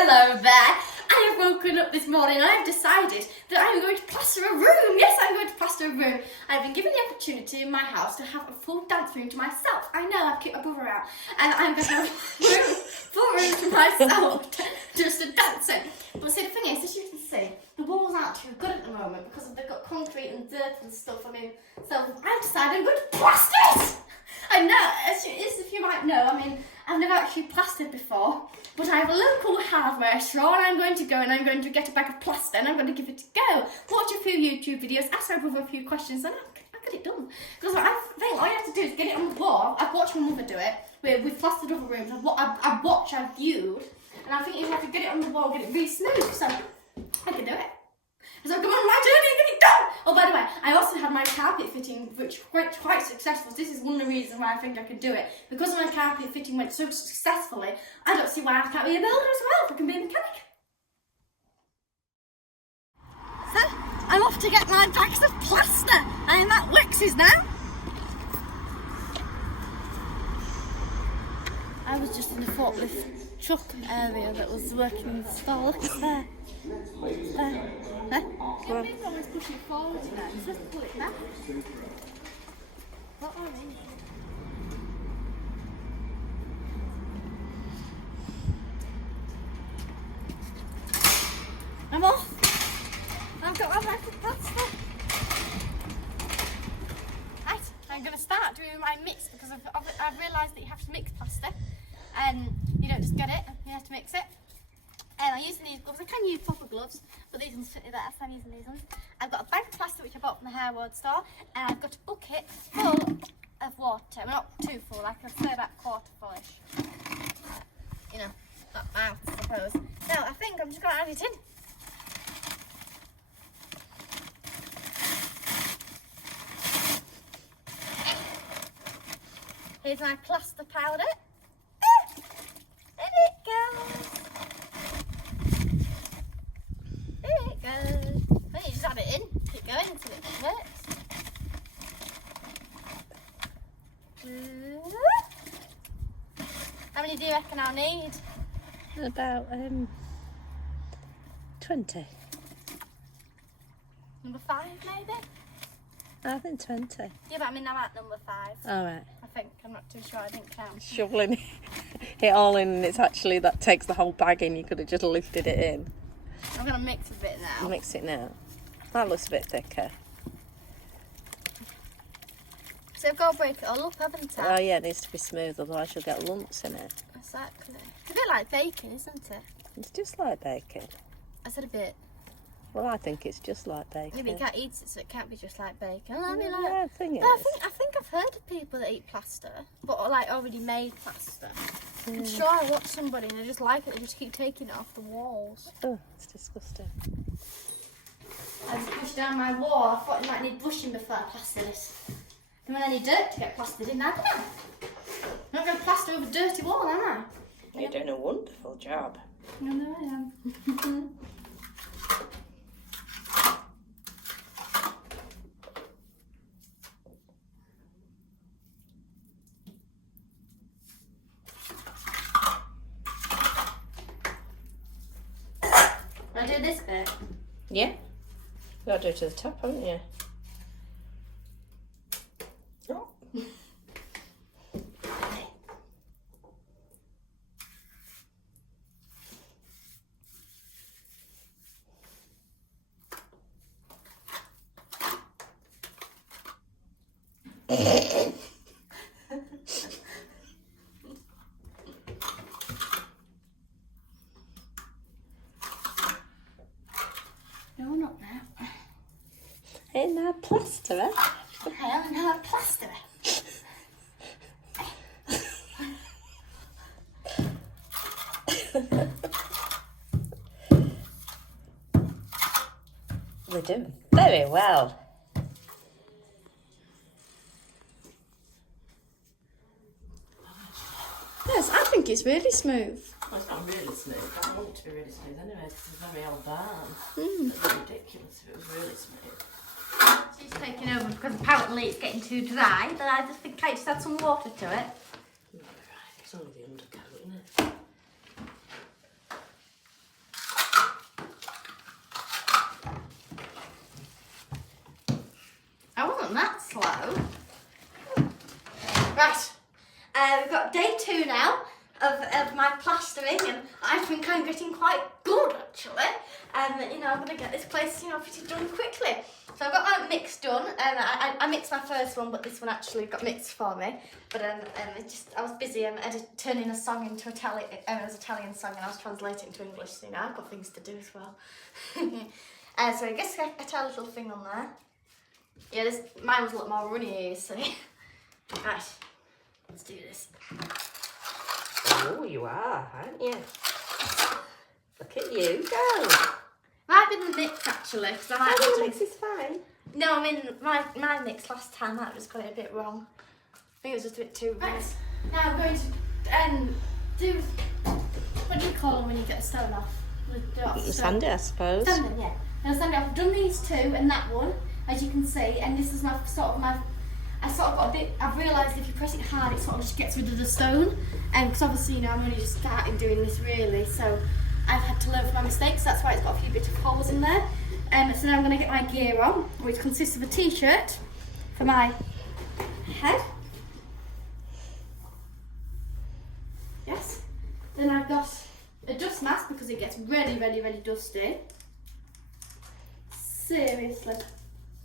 Hello there. I have woken up this morning and I've decided that I'm going to plaster a room. Yes, I'm going to plaster a room. I've been given the opportunity in my house to have a full dance room to myself. I know, I've kicked my brother out. And I'm going to have a full room to myself, just to dance in. But see, the thing is, as you can see, the walls aren't too good at the moment because they've got concrete and dirt and stuff. I mean, so I've decided I'm going to plaster it. I know, as you might know, I mean, I've never actually plastered before, but I have a local hardware store and I'm going to go and I'm going to get a bag of plaster and I'm going to give it a go. Watch a few YouTube videos, ask my brother a few questions and I get it done. Because I think all you have to do is get it on the wall. I've watched my mother do it. We've plastered other rooms. I've watched, I've viewed, and I think you have to get it on the wall, get it really smooth, so I can do it. So come on, my journey, get it done! Oh, by the way, I also had my carpet fitting, which was quite successful. This is one of the reasons why I think I could do it. Because my carpet fitting went so successfully, I don't see why I can't be a builder as well. I can be a mechanic. So, I'm off to get my bags of plaster. I'm at Wex's now. I was just in the forklift truck area that was working in the store. Look, it's there. There. Huh? Maybe I was pushing forward to that. Just pull it back. What are they? I'm off. I've got my bag of plaster. Right, I'm going to start doing my mix because I've realised that you have to mix plaster. You don't just get it, you have to mix it. And I'm using these gloves. I can use proper gloves, but these ones fit me better, so I'm using these ones. I've got a bag of plaster which I bought from the Harewood store, and I've got a bucket full of water. Well, not too full, like I'd say about quarter fullish. You know, that mouth, I suppose. Now, I think I'm just going to add it in. Here's my plaster powder. And it goes. There it goes. Then you just add it in. Keep going until it works. How many do you reckon I'll need? About 20. Number 5 maybe? I think 20. Yeah, but I mean I'm at number 5. All right. I think. I'm not too sure. I didn't count. Shoveling it all in, and it's actually, that takes the whole bag in. You could have just lifted it in. I'm going to mix a bit now. Mix it now. That looks a bit thicker. So I've got to break it all up, haven't I? Oh yeah, it needs to be smooth, otherwise you'll get lumps in it. Exactly. It's a bit like bacon, isn't it? It's just like bacon. I said a bit. Well, I think it's just like bacon. Yeah, but you can't eat it, so it can't be just like bacon. I mean, like, Yeah, I think it I is. think I've heard of people that eat plaster, but like already made plaster. I'm sure I watched somebody and they just like it. They just keep taking it off the walls. Oh, it's disgusting. I just pushed down my wall. I thought it might need brushing before I plaster this. Then when I need dirt to get plastered in, I don't know. I'm not going to plaster over a dirty wall, am I? You're doing a wonderful job. I know I am. I do this bit. Yeah. You got to do it to the top, haven't you? Oh. No, not now. Hey, now Plasterer. I'm now a plasterer. We're doing very well. Yes, I think it's really smooth. Well, it's not really smooth. I want it to be really smooth anyway, because it's a very old barn. It's ridiculous if it was really smooth. She's taking over because apparently it's getting too dry. Then I just think I just add some water to it. Right, it's only the undercoat, isn't it? slow. Right, we've got day 2 now of my plastering, and I think I'm getting quite good actually. You know, I'm going to get this place, you know, pretty done quickly. So I've got my mix done, and I mixed my first one, but this one actually got mixed for me. But I was busy turning a song into Italian. It was an Italian song, and I was translating it into English. So you know, I've got things to do as well. So I guess I tell a little thing on there. Yeah, mine was a lot more runny, you see. Right, let's do this. Oh, you are, aren't you? Look at you go. Might be the mix actually, because I might have The to. mix is fine. No, I mean my mix last time I just got it a bit wrong. I think it was just a bit too. Right. Now I'm going to do. What do you call them when you get the stone off? Sand it, I suppose. Sanding, yeah. Now sand it off. I've done these 2 and that one, as you can see, and this is my I sort of got a bit. I've realised if you press it hard, it sort of just gets rid of the stone. Because obviously, you know, I'm only just starting doing this really, so I've had to learn from my mistakes. That's why it's got a few bits of holes in there. So now I'm going to get my gear on, which consists of a t-shirt for my head. Yes. Then I've got a dust mask because it gets really, really, really dusty. Seriously.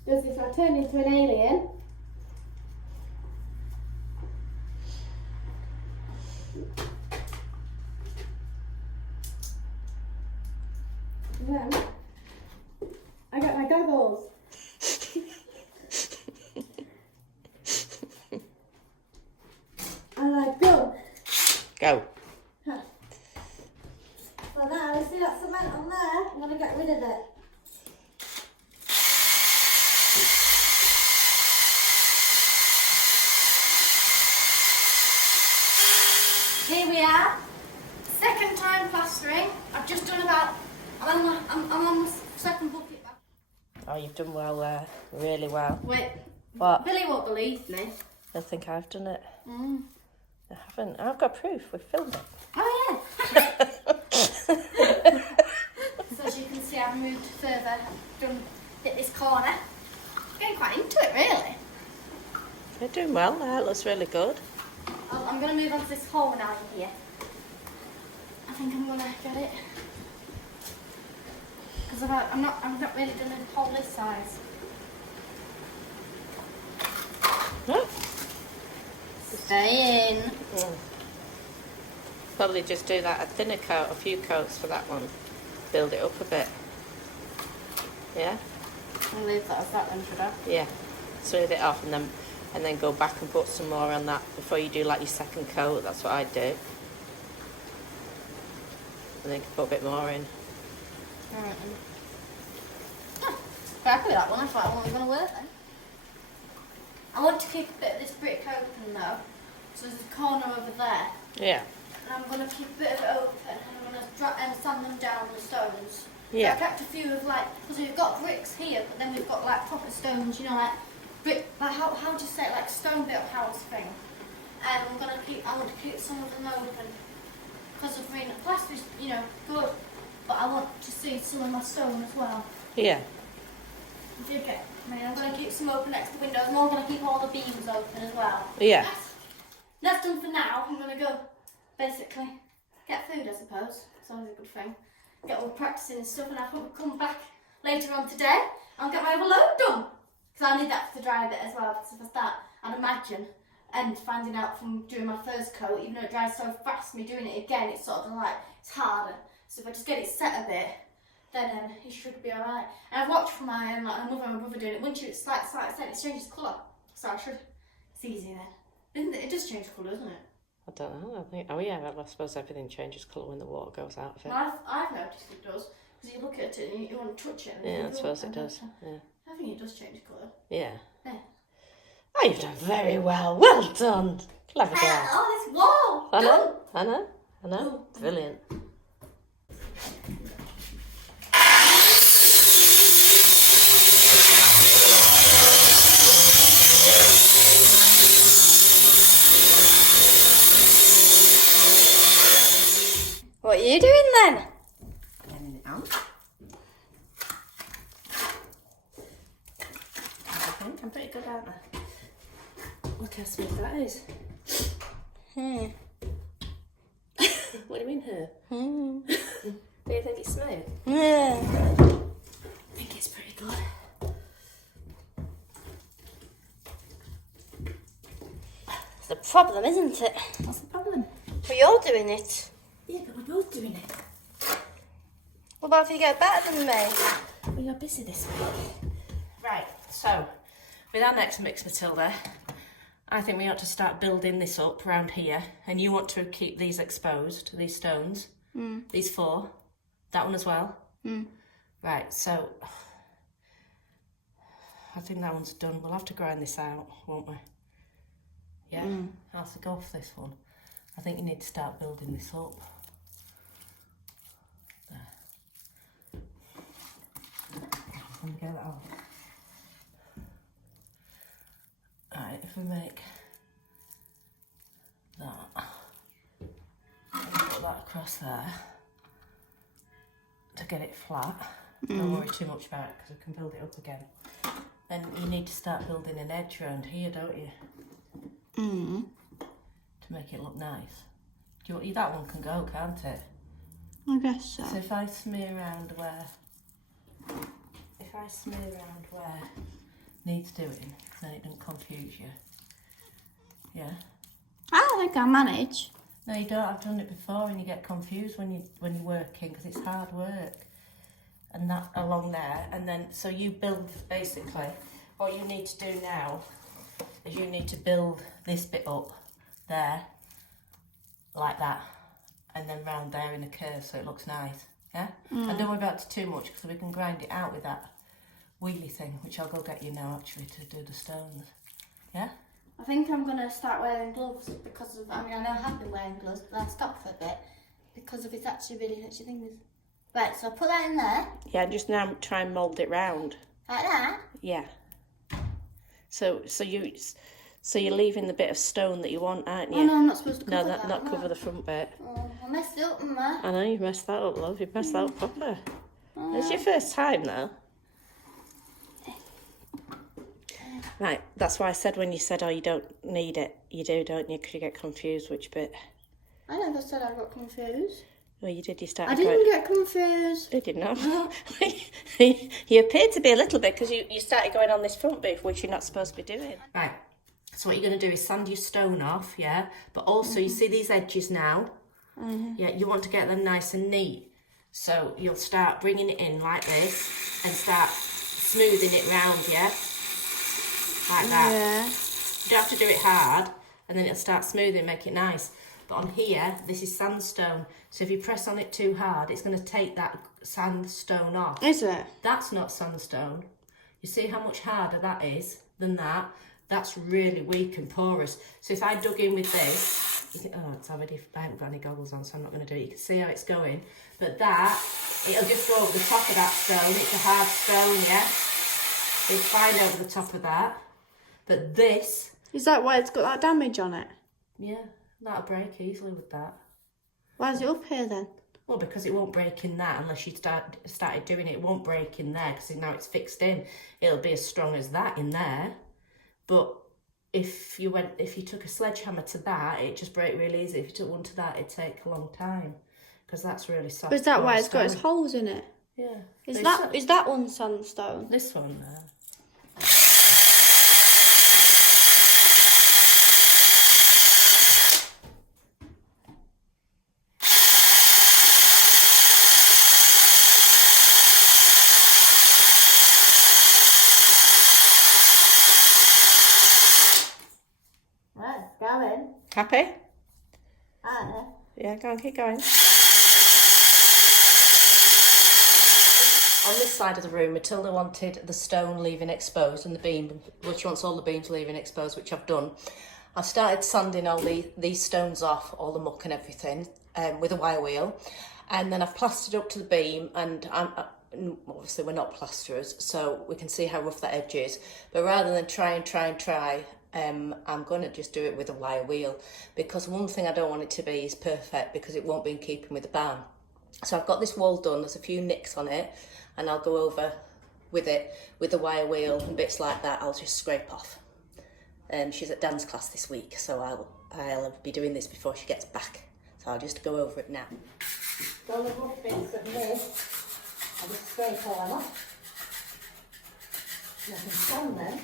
Just if I turn into an alien. Then I got my goggles. And I go. Go. Huh. So now, you see that cement on there? I'm going to get rid of it. Here we are. Second time plastering. I've just done about. I'm on the second bucket back. Oh, you've done well there. Really well. Wait. What? Billy won't believe me. I think I've done it. I haven't. I've got proof. We've filmed it. Oh yeah. So as you can see, I've moved further. I've hit this corner. I'm getting quite into it, really. You're doing well there. It looks really good. I'm going to move on to this hole now in here. I think I'm going to get it. Because I've not really done a hole this size. No? Stay in. Probably just do that a thinner coat, a few coats for that one. Build it up a bit. Yeah? I'll leave that as that then, should I? Yeah. Smooth it off and then go back and put some more on that before you do like your second coat. That's what I do. And then you can put a bit more in. Alright then. Happy with that one. I thought that one was going to work then. I want to keep a bit of this brick open though. So there's a corner over there. Yeah. And I'm going to keep a bit of it open and I'm going to sand them down with stones. Yeah. So I kept a few of like, because we've got bricks here, but then we've got like proper stones, you know, like brick, like how do you say it, like stone built house thing. And I want to keep some of them open. Because I mean, plaster is, you know, good, but I want to see some of my stone as well. Yeah. I'm going to keep some open next to the windows and I'm going to keep all the beams open as well. Yeah. That's done for now. I'm going to go, basically, get food, I suppose. It's always a good thing. Get all the practicing and stuff, and I'll come back later on today and get my other load done. Because I need that to dry a bit as well, because if I start, I'd imagine, and finding out from doing my first coat, even though it dries so fast, me doing it again, it's sort of like, it's harder. So if I just get it set a bit, then it should be alright. And I've watched from my mother and my brother doing it. Once it's like set, it changes colour. So it's easy then. Isn't it? It does change colour, doesn't it? I don't know. I think. Oh yeah. I suppose everything changes colour when the water goes out of it. Well, I've noticed it does. Because you look at it and you want to touch it. And Yeah, I suppose it does. Yeah. I think it does change colour. Yeah. Yeah. Oh, you've done very well. Well done. Clever girl. Oh, this wall! I Done. know. I know. I know. Brilliant. What are you doing then? Getting it out. I think I'm pretty good, aren't I? to ask me if that is. What do you mean here? Do you think it's smooth? Yeah. I think it's pretty good. It's the problem, isn't it? What's the problem? But you're doing it. Yeah, but we're both doing it. What about if you get better than me? We are busy this week. Right, so with our next mix, Matilda, I think we ought to start building this up around here. And you want to keep these exposed, these stones, these 4, that one as well. Right, so I think that one's done. We'll have to grind this out, won't we? Yeah, I'll have to go off this one. I think you need to start building this up. There. Let me get that off. Right, if we make that, and put that across there to get it flat. Don't worry too much about it because we can build it up again. And you need to start building an edge around here, don't you? To make it look nice. Do you want, that one can go, can't it? I guess so. So if I smear around where needs doing, then it doesn't confuse you. Yeah. I think I manage. No, you don't. I've done it before, and you get confused when you're working because it's hard work. And that along there, and then so you build basically. What you need to do now is you need to build this bit up there, like that, and then round there in a curve so it looks nice. Yeah. And don't worry about it too much because we can grind it out with that wheelie thing, which I'll go get you now actually to do the stones. Yeah. I think I'm going to start wearing gloves because of, I mean, I know I have been wearing gloves, but I stopped for a bit because of it's actually really touchy things. Right, so I put that in there. Yeah, just now try and mould it round. Like that? Yeah. So you're leaving the bit of stone that you want, aren't you? Oh no, I'm not supposed to cover No, that. not cover the front bit. Oh, I messed it up, Mama. I know, you've messed that up, love. You've messed that up proper. It's your first time, though. Right, that's why I said when you said, oh, you don't need it. You do, don't you? Because you get confused which bit. I never said I got confused. Well, you did. You started I didn't get confused. Did you not? You appeared to be a little bit because you started going on this front bit, which you're not supposed to be doing. Right. So what you're going to do is sand your stone off, yeah? But also, you see these edges now? Yeah, you want to get them nice and neat. So you'll start bringing it in like this and start smoothing it round, yeah? Like that. Yeah. You don't have to do it hard, and then it'll start smoothing, make it nice. But on here, this is sandstone. So if you press on it too hard, it's going to take that sandstone off. Is it? That's not sandstone. You see how much harder that is than that? That's really weak and porous. So if I dug in with this, you think, oh, it's already, I haven't got any goggles on, so I'm not going to do it. You can see how it's going. But that, it'll just go over the top of that stone. It's a hard stone, yeah? It's fine over the top of that. But this... Is that why it's got that damage on it? Yeah, that'll break easily with that. Why is it up here then? Well, because it won't break in that unless you started doing it. It won't break in there because now it's fixed in. It'll be as strong as that in there. But if you took a sledgehammer to that, it'd just break really easy. If you took one to that, it'd take a long time because that's really soft. But is that why it's got its holes in it? Yeah. Is that one sandstone? This one there. Happy? Ah, Yeah, go on, keep going. On this side of the room, Matilda wanted the stone leaving exposed and the beam, well, she wants all the beams leaving exposed, which I've done. I've started sanding all these stones off, all the muck and everything, with a wire wheel. And then I've plastered up to the beam, and obviously we're not plasterers, so we can see how rough that edge is. But rather than try, I'm going to just do it with a wire wheel, because one thing I don't want it to be is perfect, because it won't be in keeping with the barn. So I've got this wall done, there's a few nicks on it, and I'll go over with it with the wire wheel, and bits like that I'll just scrape off. She's at dance class this week, so I'll be doing this before she gets back. So I'll just go over it now. So the rough bits of this, I'll just scrape all them off. And I can sand them.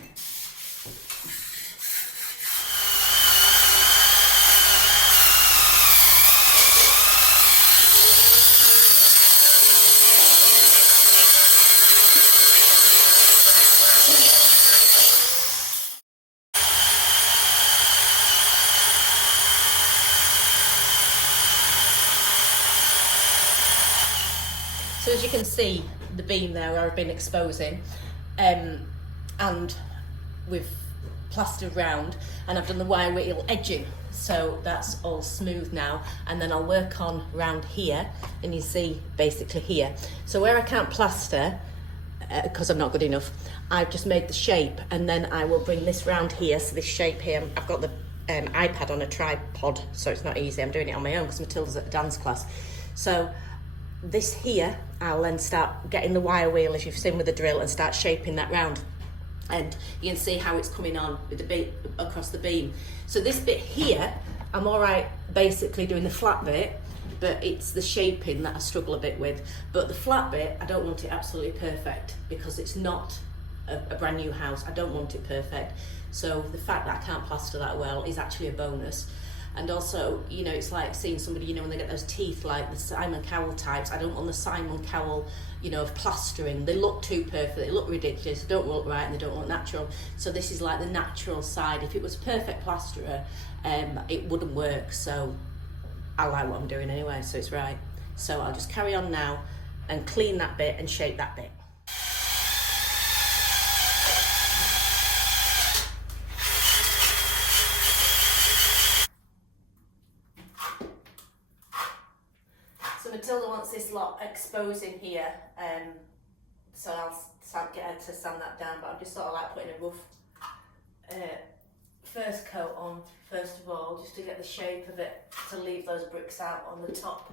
So as you can see, the beam there where I've been exposing, and we've plastered round, and I've done the wire wheel edging, so that's all smooth now. And then I'll work on round here, and you see basically here. So where I can't plaster, because I'm not good enough, I've just made the shape, and then I will bring this round here. So this shape here, I've got the iPad on a tripod, so it's not easy. I'm doing it on my own because Matilda's at a dance class. So this here, I'll then start getting the wire wheel, as you've seen with the drill, and start shaping that round. And you can see how it's coming on with the beam across the beam. So this bit here, I'm all right basically doing the flat bit, but it's the shaping that I struggle a bit with. But the flat bit, I don't want it absolutely perfect because it's not a brand new house. I don't want it perfect. So the fact that I can't plaster that well is actually a bonus. And also, you know, it's like seeing somebody, you know, when they get those teeth like the Simon Cowell types. I don't want the Simon Cowell, you know, of plastering. They look too perfect, they look ridiculous, they don't look right, and they don't look natural. So this is like the natural side. If it was a perfect plasterer, it wouldn't work. So I like what I'm doing anyway, so it's right. So I'll just carry on now and clean that bit and shape that bit. So Matilda wants this lot exposing here, so I'll get her to sand that down, but I'm just sort of like putting a rough first coat on, first of all, just to get the shape of it, to leave those bricks out on the top.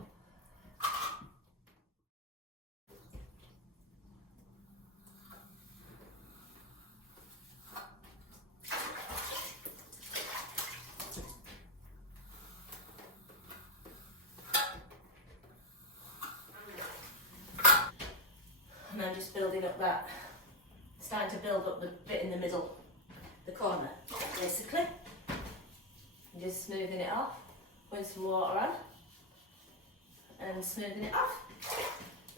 And I'm just building up that, starting to build up the bit in the middle, the corner, basically. And just smoothing it off, putting some water on, and smoothing it off.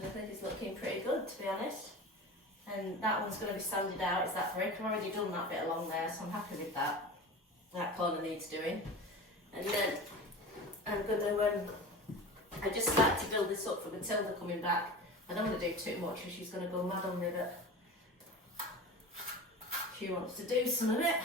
And I think it's looking pretty good, to be honest. And that one's going to be sanded out, it's that brick. I've already done that bit along there, so I'm happy with that. That corner needs doing. And then I'm going to, I just started to build this up for Matilda coming back. I don't want to do too much because she's going to go mad on me, but she wants to do some of it.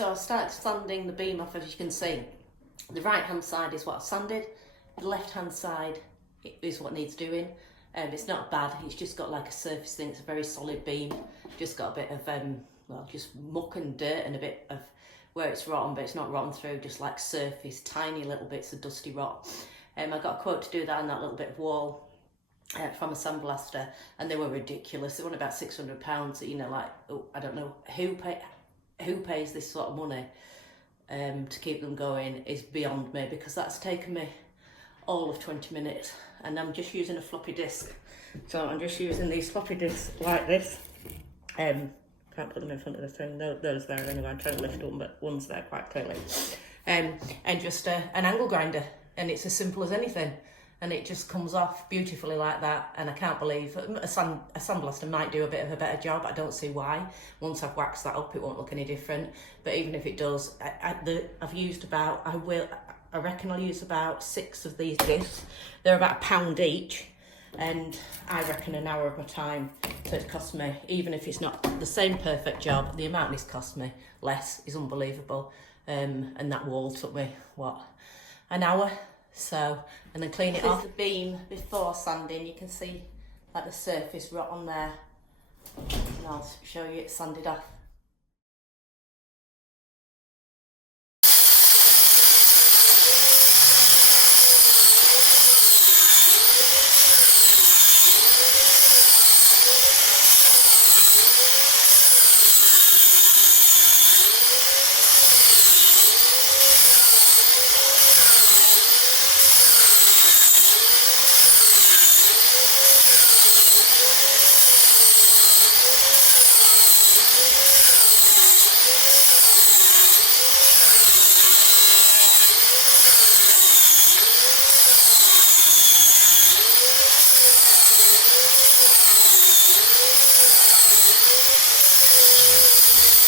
So I started sanding the beam off, as you can see. The right hand side is what I've sanded. The left hand side is what needs doing. It's not bad, it's just got like a surface thing. It's a very solid beam, just got a bit of well, just muck and dirt and a bit of where it's rotten, but it's not rotten through, just like surface, tiny little bits of dusty rot. I got a quote to do that on that little bit of wall from a sandblaster, and they were ridiculous. They were about £600. So, you know, like, oh, I don't know who pays this sort of money to keep them going is beyond me, because that's taken me all of 20 minutes, and I'm just using a floppy disk. So I'm just using these floppy disks like this. Can't put them in front of the thing, those there anyway. I'm trying to lift them, but one's there quite clearly. And just an angle grinder, and it's as simple as anything, and it just comes off beautifully like that. And I can't believe a sandblaster might do a bit of a better job. I don't see why. Once I've waxed that up, it won't look any different. But even if it does, I've used about, I reckon I'll use about 6 of these discs. They're about £1 each, and I reckon an hour of my time. So it's cost me, even if it's not the same perfect job, the amount it's cost me less is unbelievable. And that wall took me, what, an hour? So, and then clean it off. The beam before sanding, you can see like the surface rot on there. and I'll show you it sanded off.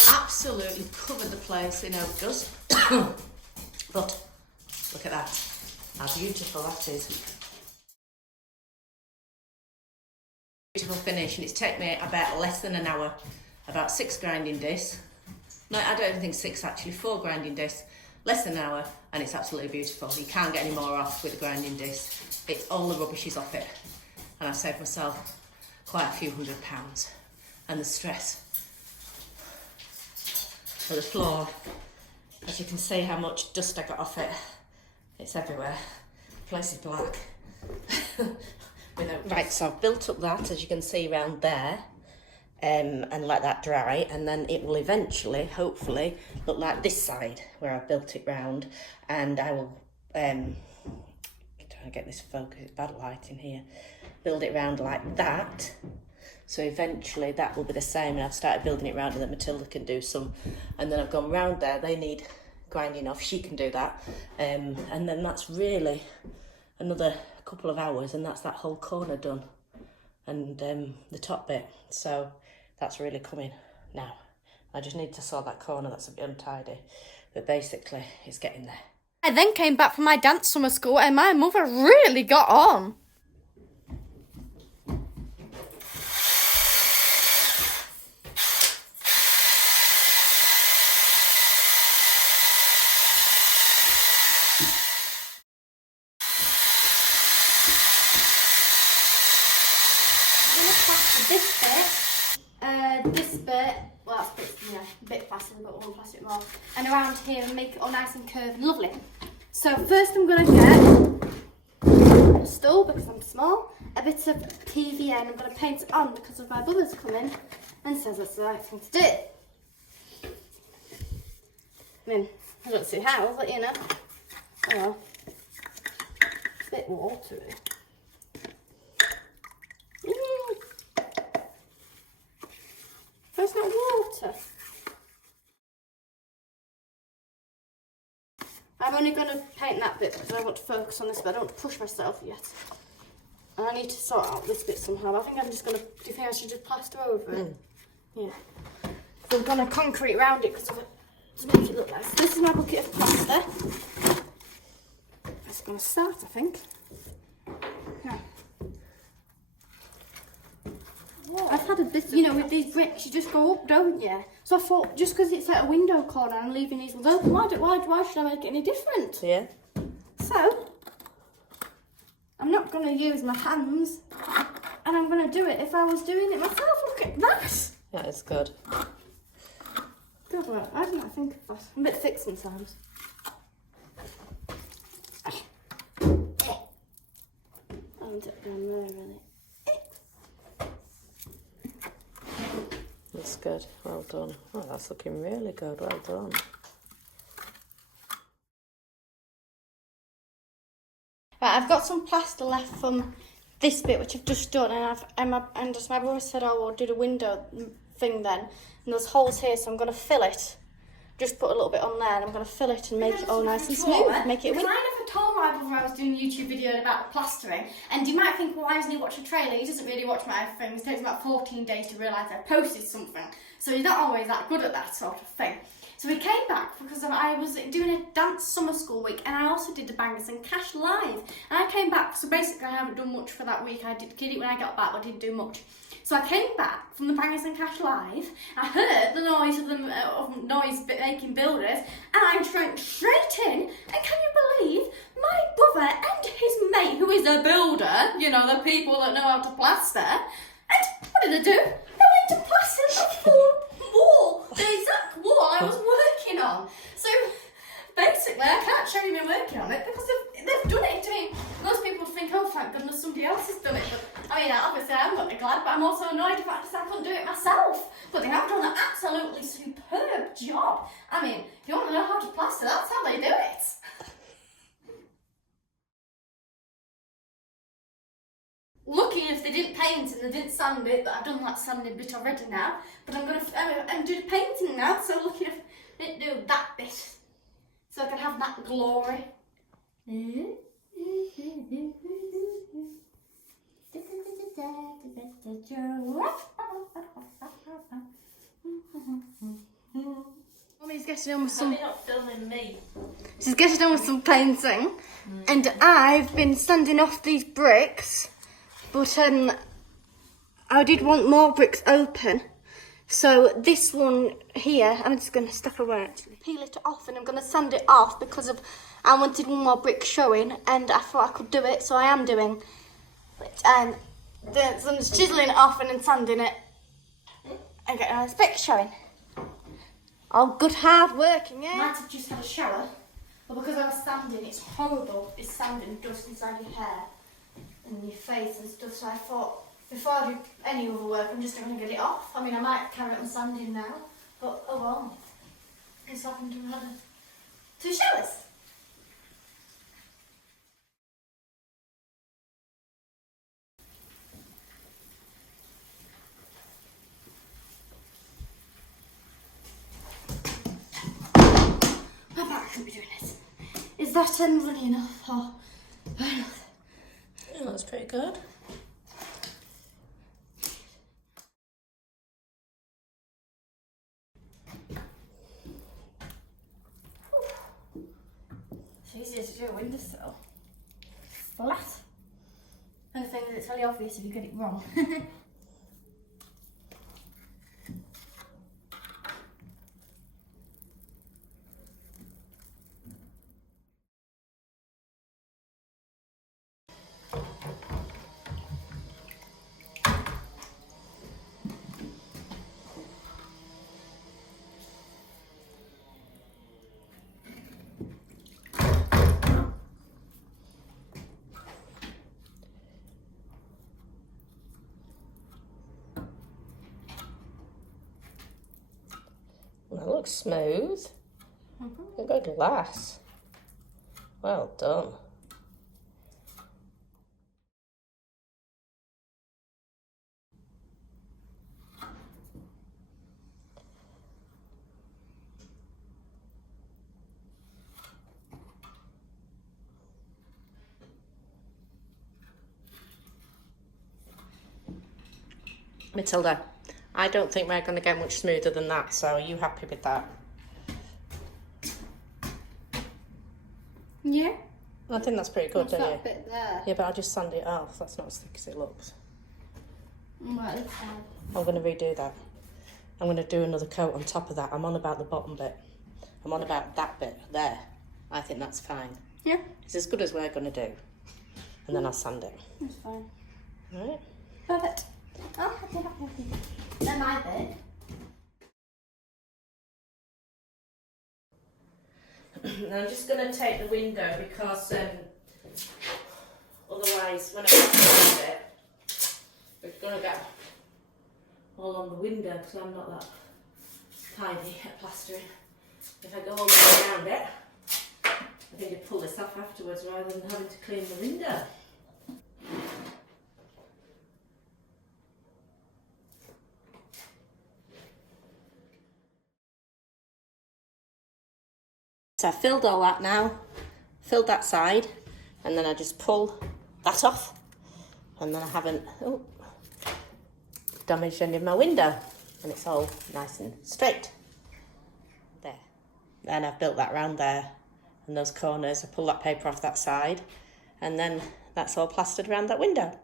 Absolutely covered the place in oak dust. But look at that, how beautiful that is. Beautiful finish, and it's taken me about less than an hour, about 6 grinding discs. No, I don't think 6 actually, 4 grinding discs, less than an hour, and it's absolutely beautiful. You can't get any more off with a grinding disc. It's all the rubbish is off it, and I saved myself quite a few £100, and the stress. For the floor, as you can see how much dust I got off it. It's everywhere. The place is black. Right, so I've built up that, as you can see, around there, and let that dry, and then it will eventually, hopefully, look like this side where I've built it round, and I will trying to get this focus, it's bad light in here, build it round like that. So eventually that will be the same, and I've started building it round, and then Matilda can do some, and then I've gone round there, they need grinding off, she can do that, and then that's really another couple of hours, and that's that whole corner done, and the top bit, so that's really coming now. I just need to sort that corner, that's a bit untidy, but basically it's getting there. I then came back from my dance summer school, and my mother really got on. This bit, well that's a bit, you know, a bit plastic, but we'll plastic more, and around here and make it all nice and curved and lovely. So first I'm going to get a stool because I'm small, a bit of PVA, and I'm going to paint it on because of my brother's coming and says it's the right thing to do. I mean, I don't see how, but you know, oh well. It's a bit watery. There's no water. I'm only going to paint that bit because I want to focus on this bit. I don't want to push myself yet. And I need to sort out this bit somehow. I think I'm just going to, do you think I should just plaster over it? Yeah. So I'm going to concrete around it because of it, to make it look nice. This is my bucket of plaster. That's going to start, I think. Yeah. I've had a bit, you know, with these bricks, you just go up, don't you? So I thought, just because it's like a window corner and I'm leaving these ones open, why should I make it any different? Yeah. So, I'm not going to use my hands, and I'm going to do it if I was doing it myself. Look at that! That is good. God, well, I didn't think of that. I'm a bit thick sometimes. And it down there, really. That's good, well done. Oh, that's looking really good, well done. Right, I've got some plaster left from this bit which I've just done, and my brother said, oh, we'll do the window thing then. And there's holes here, so I'm going to fill it. Just put a little bit on there, and I'm going to fill it and make it all nice and smooth. Make it. I never told my brother I was doing a YouTube video about the plastering, and you might think, well, why doesn't he watch a trailer? He doesn't really watch my things. It takes about 14 days to realise I posted something, so he's not always that good at that sort of thing. So we came back because I was doing a dance summer school week, and I also did the Bangers and Cash live. And I came back, so basically I haven't done much for that week. I did it when I got back, but I didn't do much. So I came back from the Bangers and Cash live. I heard the noise of them noise-making builders, and I went straight in. And can you believe my brother and his mate, who is a builder, you know, the people that know how to plaster? And what did they do? They went going to plaster the full wall, the exact wall I was working on. So basically, I can't show you me working on it because they've done it. I mean, most people think, oh, thank goodness somebody else has done it. But I mean, obviously, I'm not glad, but I'm also annoyed the fact that I couldn't do it myself. But they have done an absolutely superb job. I mean, if you want to know how to plaster, that's how they do it. Lucky if they didn't paint and they didn't sand it, but I've done that sanding bit already now. But I'm going to do the painting now, so lucky if they didn't do that bit. So I can have that glory. Mummy's getting on with some... You're not filming me. She's getting on with some painting. And I've been sanding off these bricks. But I did want more bricks open. So this one here, I'm just going to step away actually. Peel it off and I'm going to sand it off because I wanted one more brick showing and I thought I could do it, so I am doing it. So I'm just chiseling it off and then sanding it and getting a nice brick showing. Oh, good hard working, yeah? Might have just had a shower, but because I was sanding, it's horrible. It's sanding dust inside your hair and your face and stuff, so I thought before I do any other work I'm just going to get it off. I mean, I might carry on sanding now, but oh well. It's happened to have 2 showers. I probably shouldn't be doing this. Is that runny enough? Or... Yeah, that's pretty good. It's easier to do a windowsill. Flat. And the thing is, it's really obvious if you get it wrong. That looks smooth. A good glass. Well done. Matilda, I don't think we're going to get much smoother than that, so are you happy with that? Yeah. I think that's pretty good, What's don't you? that bit there? Yeah, but I'll just sand it off. That's not as thick as it looks. Right, it's fine. I'm going to redo that. I'm going to do another coat on top of that. I'm on about the bottom bit. I'm on about that bit there. I think that's fine. Yeah. It's as good as we're going to do. And then I'll sand it. That's fine. All right? Perfect. Oh, happy. They're my bit. I'm just going to take the window because otherwise when I put it, it's going to get all on the window because I'm not that tidy at plastering. If I go all the way around it, I think I'd pull this off afterwards rather than having to clean the window. So I filled all that now, filled that side, and then I just pull that off, and then I haven't damaged any of my window, and it's all nice and straight. There. Then I've built that round there, and those corners, I pull that paper off that side, and then that's all plastered around that window.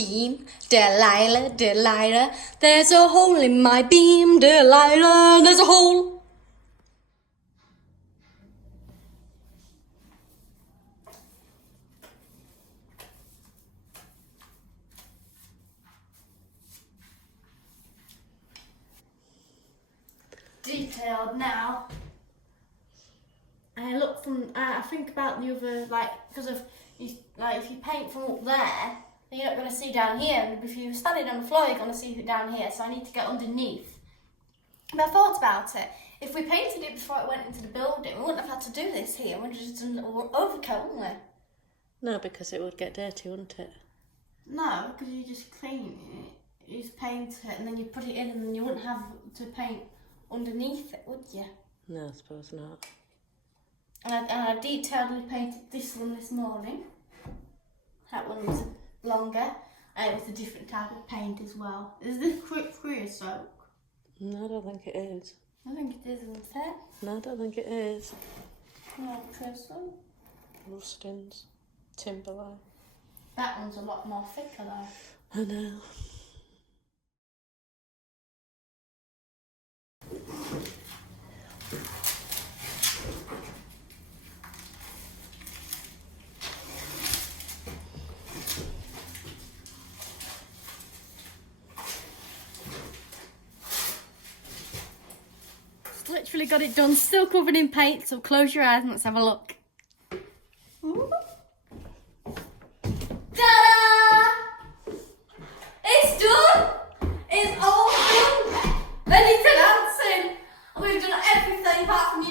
beam, Delilah, Delilah. There's a hole in my beam, Delilah, there's a hole. Detailed now. I look from, I think about the other, like, because of, if you paint from up there, then you're not going to see down here, and if you're standing on the floor, you're going to see it down here, so I need to get underneath. But I thought about it. If we painted it before it went into the building, we wouldn't have had to do this here. We would have just done a little overcoat, wouldn't we? No, because it would get dirty, wouldn't it? No, because you just clean it, you just paint it, and then you put it in, and then you wouldn't have to paint underneath it, would you? No, I suppose not. And I detailedly painted this one this morning. That one was longer, and it was a different type of paint as well. Is this creosote? No, I don't think it is. I think it is, isn't it? No, I don't think it is. No, creosote. Rustins. Timberline. That one's a lot more thicker though. I know. Literally got it done, still covered in paint, so close your eyes and let's have a look. Ooh. Ta-da! It's done! It's all done! Ready to dancing! And we've done everything apart from,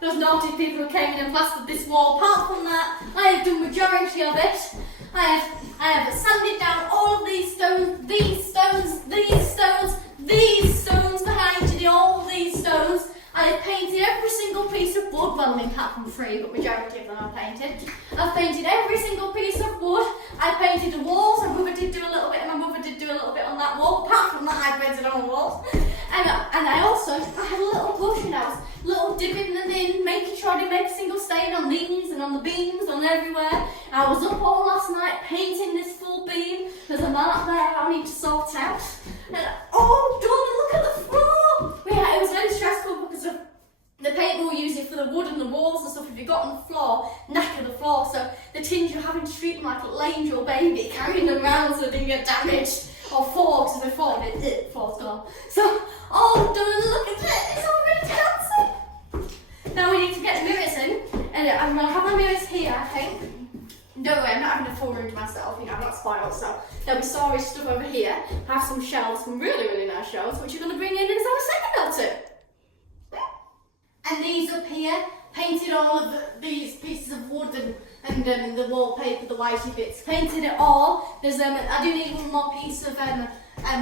those naughty people who came in and plastered this wall. Apart from that, I have done majority of it. I have sanded down all of these stones, these stones, these stones, these stones behind you, all these stones. I have painted every single piece of wood, well, apart from 3, but majority of them I've painted. I've painted every single piece of wood. I painted the walls. My mother did do a little bit, and my mother did do a little bit on that wall. Apart from that, I painted on the walls. And I had a little push, and I was little dipping them in, making sure I didn't make a single stain on these and on the beams, on everywhere. I was up all last night painting this full beam. There's a mark there I need to sort out. And oh, darling, look at the floor. Yeah, it was very stressful because of the paint we were using for the wood and the walls and stuff. If you got on the floor, knackered the floor, so the tins you're having to treat them like a little angel baby, carrying them around so they didn't get damaged or fall, because if they fall, the floor's gone. So, oh, darling, look at this, it's all ready to dance. Now we need to get the mirrors in, and I'm going to have my mirrors here, I think. Don't worry, I'm not having a full room to myself, I'm not spoiled, so there'll be storage stuff over here. I have some shelves, some really, really nice shelves, which you're going to bring in as our second or two. And these up here, painted all of these pieces of wood and the wallpaper, the whitey bits, painted it all. There's I do need one more piece of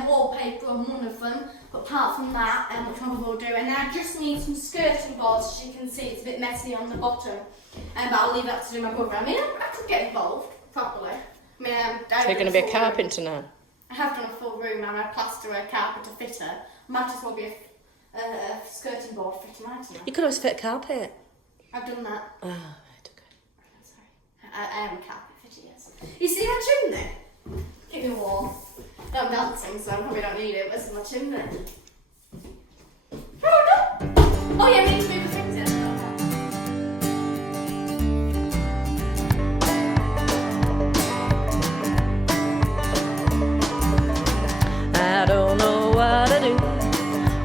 wallpaper on one of them, but apart from that, which one we will do. And I just need some skirting boards, as you can see, it's a bit messy on the bottom. But I'll leave that to do my brother. I mean, I could get involved, properly. I mean, So you're going to be a carpenter now? I have done a full room, I'm a plasterer, carpenter, fitter. Might as well be a skirting board fitter, mightn't I? You could always fit carpet. I've done that. Oh, right, okay. Sorry. I am a carpet fitter, yes. You see my chimney? Keep me warm. No, I'm dancing, so I probably don't need it. Where's my chimney? Oh yeah, we need to move the things in. I don't know what to do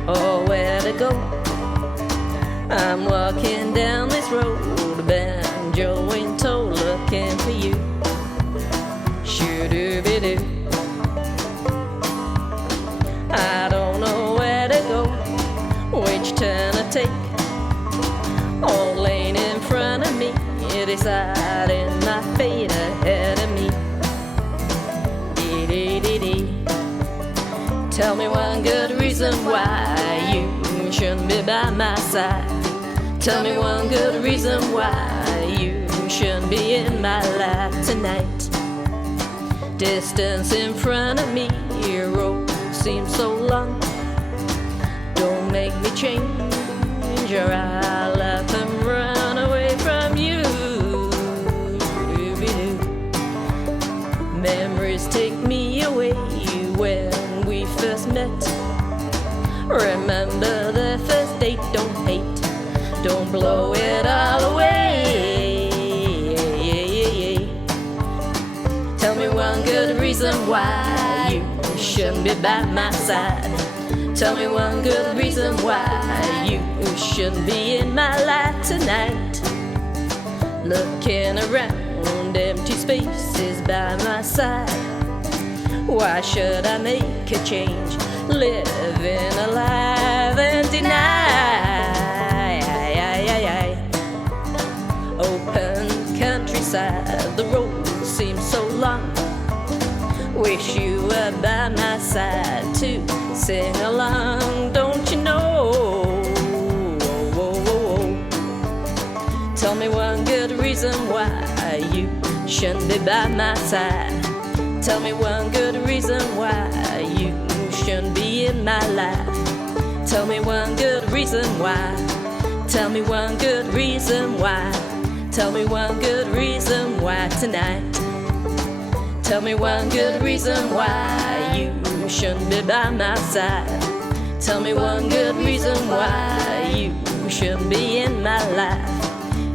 or where to go. I'm walking down this road, banjo in tow, looking for you. Shoo-doo-be-doo. I don't know where to go, which turn to take. All lane in front of me, deciding my fate ahead of me. Dee-dee-dee-dee. Tell me one good reason why you shouldn't be by my side. Tell me one good reason why you shouldn't be in my life tonight. Distance in front of me, your road seems so long. Don't make me change, or I'll up and run away from you. Memories take me away Remember the first date, don't hate, don't blow it all away. Tell me one good reason why you shouldn't be by my side. Tell me one good reason why you shouldn't be in my life tonight. Looking around empty spaces by my side. Why should I make a change? Living alive and deny. Open countryside, the road seems so long. Wish you were by my side to sing along, don't you know? Tell me one good reason why you shouldn't be by my side. Tell me one good reason why you shouldn't be in my life. Tell me one good reason why. Tell me one good reason why. Tell me one good reason why tonight. Tell me one good reason why you shouldn't be by my side. Tell me one good reason why you shouldn't be in my life.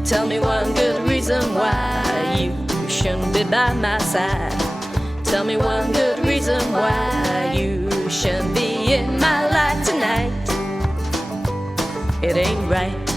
Tell me one good reason why you shouldn't be by my side. Tell me one good reason why you shouldn't be in my life tonight. It ain't right.